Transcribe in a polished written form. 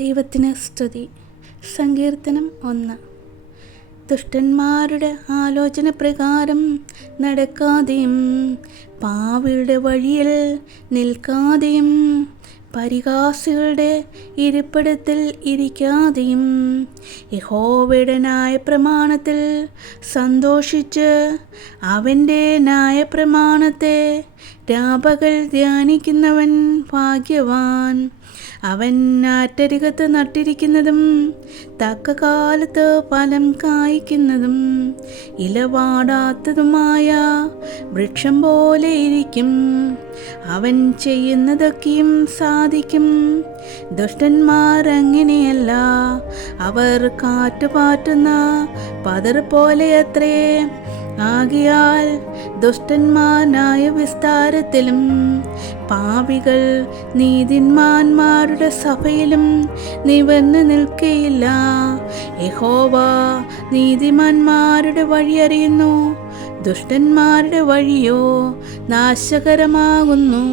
ദൈവത്തിന് സ്തുതി. സങ്കീർത്തനം 1. ദുഷ്ടന്മാരുടെ ആലോചന പ്രകാരം നടക്കാതെയും പാപികളുടെ വഴിയിൽ നിൽക്കാതെയും പരിഹാസികളുടെ ഇരിപ്പിടത്തിൽ ഇരിക്കാതെയും യഹോവയുടെ ന്യായപ്രമാണത്തിൽ സന്തോഷിച്ച് അവൻ്റെ ന്യായപ്രമാണത്തെ രാപകൽ ധ്യാനിക്കുന്നവൻ ഭാഗ്യവാൻ. അവൻ ആറ്റരികത്ത് നട്ടിരിക്കുന്നതും തക്ക കാലത്ത് ഫലം കായ്ക്കുന്നതും ഇലവാടാത്തതുമായ വൃക്ഷം പോലെ ഇരിക്കും. അവൻ ചെയ്യുന്നതൊക്കെയും സാധിക്കും. ദുഷ്ടന്മാർ അങ്ങനെയല്ല, അവർ കാറ്റുപാറ്റുന്ന പതർ പോലെയത്രേ. ആകയാൽ ദുഷ്ടന്മാർ ന്യായവിസ്താരത്തിലും പാപികൾ നീതിമാന്മാരുടെ സഭയിലും നിവർന്നു നിൽക്കയില്ല. യഹോവ നീതിമാന്മാരുടെ വഴി അറിയുന്നു, ദുഷ്ടന്മാരുടെ വഴിയോ നാശകരമാകുന്നു.